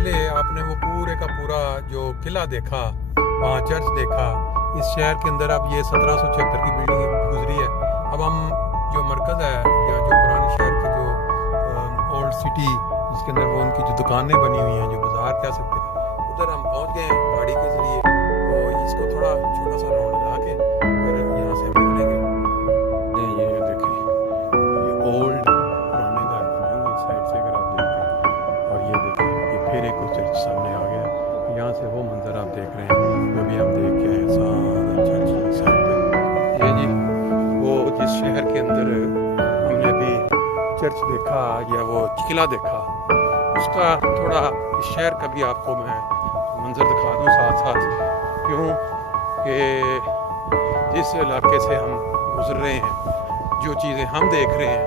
पहले आपने वो पूरे का पूरा जो किला देखा, वहाँ चर्च देखा। इस शहर के अंदर अब ये 1776 की बिल्डिंग गुजरी है। अब हम जो मरकज़ है या जो पुराने शहर की जो ओल्ड सिटी जिसके अंदर वो उनकी जो दुकानें बनी हुई हैं, जो बाज़ार कह सकते हैं, उधर हम पहुँच गए हैं गाड़ी के ज़रिए। तो इसको थोड़ा छोटा सा राउंड लगा के फिर यहाँ से हम निकलेंगे। ये देखें, ये ओल्ड पुराने घर बने हुए साइड से अगर आप देखें, और ये देखें ये फिर एक चर्च सामने आ गया। यहाँ से वो मंजर आप देख रहे हैं जो भी हम देख के आए, सारा चर्च की साइड पे। ये जी वो जिस शहर के अंदर हमने अभी चर्च देखा या वो किला देखा, उसका थोड़ा इस शहर का भी आपको मैं मंजर दिखा दूँ साथ साथ। क्यों कि जिस इलाके से हम गुजर रहे हैं, जो चीज़ें हम देख रहे हैं,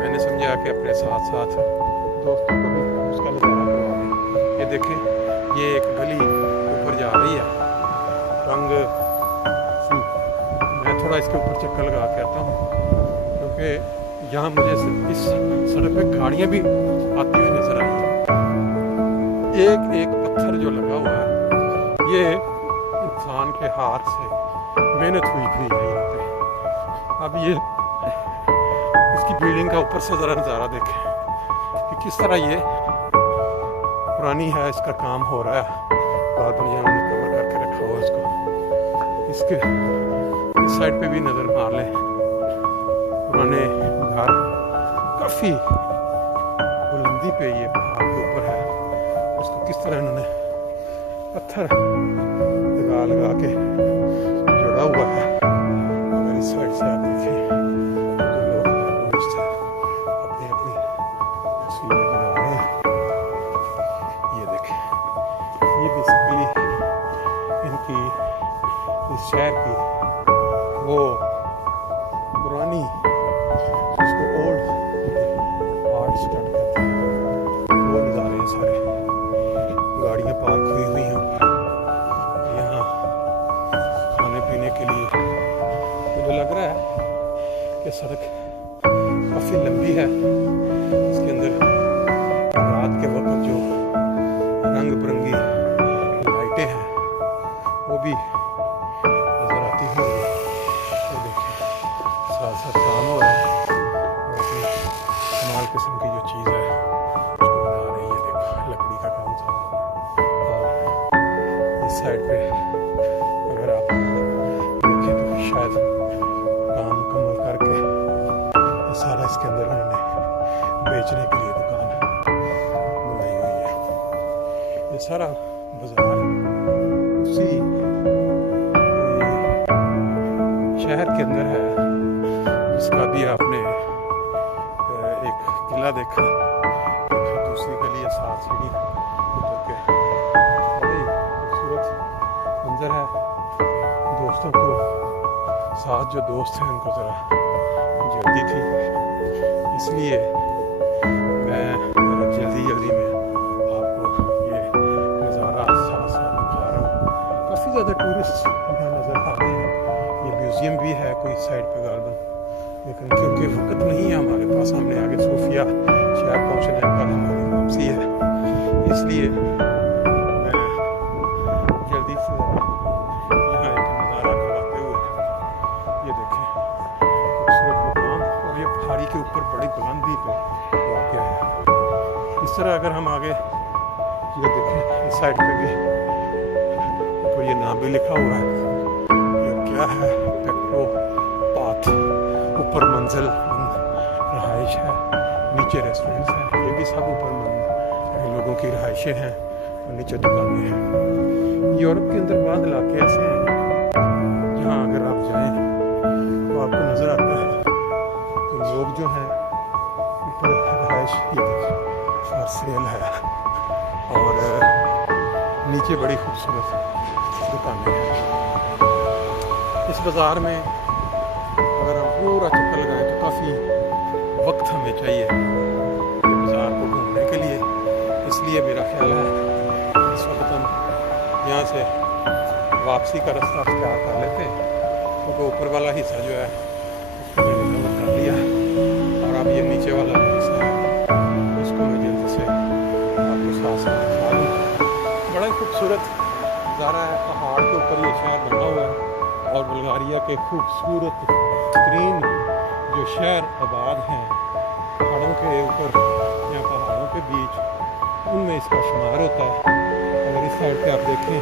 मैंने समझा कि अपने साथ साथ दोस्तों को भी उसका नज़ारा करवा दें। ये देखें, ये एक गली ऊपर जा रही है, रंग मैं थोड़ा इसके ऊपर चक्कर लगा के आता हूँ क्योंकि यहाँ मुझे इस सड़क पे गाड़ियाँ भी आती हुई नजर आई हैं। एक एक पत्थर जो लगा हुआ है, ये इंसान के हाथ से मेहनत हुई है यहाँ पे। अब ये इसकी बिल्डिंग का ऊपर से ज़रा नज़ारा देखें कि किस तरह ये पुरानी है, इसका काम हो रहा है। बाद में उन्होंने कवर करके रखा हुआ इसको। इसके इस साइड पे भी नज़र मार लें, पुराने घर काफ़ी बुलंदी पे ये पहाड़ के ऊपर है। उसको किस तरह इन्होंने पत्थर लगा लगा के जोड़ा हुआ है। अगर इस साइड से आप देखें तो लोग अपनी अपनी तस्वीरें बना रहे हैं। ये देखें, ये बेसिकली इनकी इस शहर की वो पुरानी जिसको ओल्ड आर्ट स्टार्ट करते हैं, वो नज़ारे हैं सारे। गाड़ियाँ पार्क हुई हुई हैं यहाँ खाने पीने के लिए। मुझे लग रहा है कि सड़क काफ़ी लंबी है। इसके अंदर रात के वक्त जो रंग बिरंगी लाइटें हैं वो भी नज़र आती होंगी। तो देखिए साथ साथ काम हो रहा है और अपनी कमाल किस्म की जो चीज़ है उसको बना रही है। देखो लकड़ी का काम था। और इस साइड पे अगर आप देखें तो शायद काम मुकम्मल करके सारा इसके अंदर उन्होंने बेचने के लिए दुकान बनाई हुई है। ये सारा बाजार उसी शहर के अंदर है जिसका भी आपने एक किला देखा, फिर दूसरी गली है 7 सीढ़ी उतर के। बड़ी खूबसूरत मंजर है। दोस्तों को साथ जो दोस्त हैं उनको ज़रा जल्दी थी, इसलिए मैं जल्दी में आपको ये नज़ारा साथ साथ दिखा रहा हूँ। काफ़ी ज़्यादा टूरिस्ट यहाँ नज़र आ रहे हैं। ये म्यूज़ियम भी है कोई साइड पे गार्डन, लेकिन क्योंकि वक्त नहीं है हमारे पास, हमने आगे सोफिया शहर पहुँचने का हमारी वापसी है, इसलिए मैं जल्दी से यहाँ एक नज़ारा करवाते हुए ये देखें खूबसूरत मकान, और ये पहाड़ी के ऊपर बड़ी बुलंदी पे वाक़या है। इस तरह अगर हम आगे ये देखें, इस साइड पे भी तो ये नाम भी लिखा हुआ है। ये क्या है? Petro path. ऊपर मंजिल रहाइश है, नीचे रेस्टोरेंट्स हैं। ये भी सब ऊपर लोगों की रहाइशें हैं और नीचे दुकानें हैं। यूरोप के अंदर बाद इलाके ऐसे हैं जहाँ अगर आप जाएं तो आपको नज़र आता है कि लोग जो हैं ऊपर रहाइश फॉर सेल है और नीचे बड़ी खूबसूरत दुकानें हैं। इस बाज़ार में अगर हम पूरा चक्कर लगाएं तो काफ़ी वक्त हमें चाहिए बाज़ार को घूमने के लिए। इसलिए मेरा ख्याल है इस वक्त हम यहाँ से वापसी का रास्ता अख्तियार कर लेते हैं, क्योंकि ऊपर वाला हिस्सा जो है उसको मैंने कवर कर लिया है। और अब ये नीचे वाला हिस्सा है उसको मैं जल्दी से आपको साथ साथ दिखा दूँ। खूबसूरत नज़ारा है। पहाड़ के ऊपर ये शहर बना हुआ है और बुल्गारिया के खूबसूरत तरीन जो शहर आबाद हैं पहाड़ों के ऊपर या पहाड़ों के बीच, उनमें इसका शुमार होता है। अगर इस साइड पे आप देखें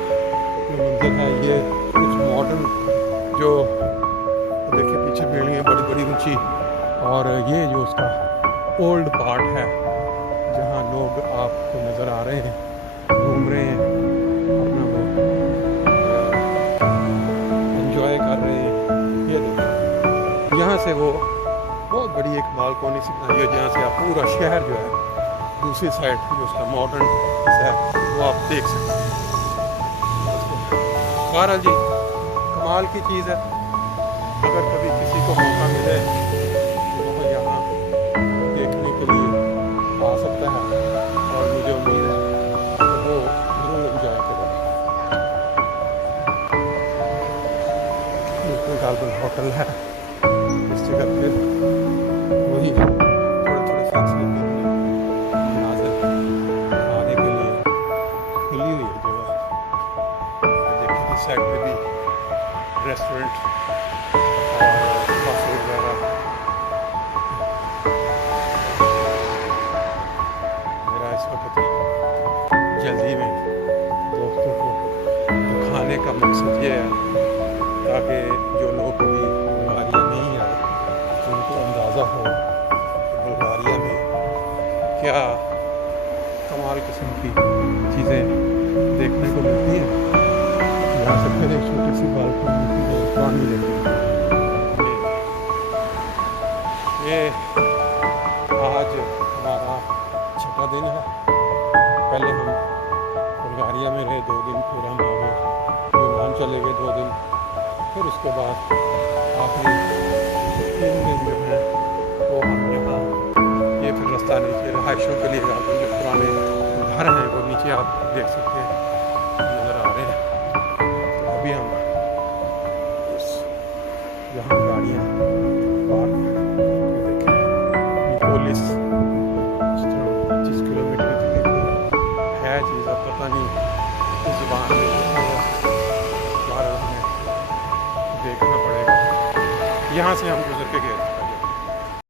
जो मंजर है, ये कुछ मॉडर्न जो देखिए पीछे बिल्डिंगें बड़ी बड़ी ऊंची, और ये जो उसका ओल्ड पार्ट है जहाँ लोग आपको नज़र आ रहे हैं, घूम रहे हैं, अपना वो एंजॉय कर रहे हैं। ये देखिए यहाँ से वो बहुत बड़ी एक बालकोनी सी बनाई है जहाँ से आप पूरा शहर जो है दूसरी साइड जो उसका मॉडर्न है वो आप देख सकते हैं। बहरहाल जी कमाल की चीज़ है। अगर कभी किसी को मौका मिले तो वो यहाँ देखने के लिए आ सकता है और मुझे उम्मीद है कि वो जरूर एंजॉय करेगा। गार्डन होटल है इस जगह पे, वही थोड़े थोड़े फासले पे मनाज़र आने के लिए खुली हुई है जगह। देखिए इस साइड पे भी रेस्टोरेंट और काफ़े वगैरह। मेरा इस वक्त जल्दी में दोस्तों को दिखाने का मकसद ये है ताकि जो लोग अभी बुल्गारिया नहीं आए उनको अंदाज़ा हो कि बुल्गारिया में क्या कमाल किस्म की चीज़ें देखने को मिलती हैं। यहाँ से फिर एक छोटी सी बालकनी की पानी लेती है। ये आज हमारा छठा दिन है। पहले हम बुल्गारिया में रहे 2 दिन, फिर हम आगे यूनान चले गए 2 दिन, फिर उसके बाद आखिरी 3 दिन जो है वो हम यहाँ ये फिर रास्ता नीचे रहायशों के लिए जो पुराने घर हैं वो नीचे आप देख सकते हैं नज़र आ रहे हैं। तो अभी हम उस यहाँ गाड़ियाँ पार्क देखें पुलिस 25 किलोमीटर की है चीज़, अब पता नहीं इस ज़ुबान में हमें देखना पड़ेगा। यहाँ से हम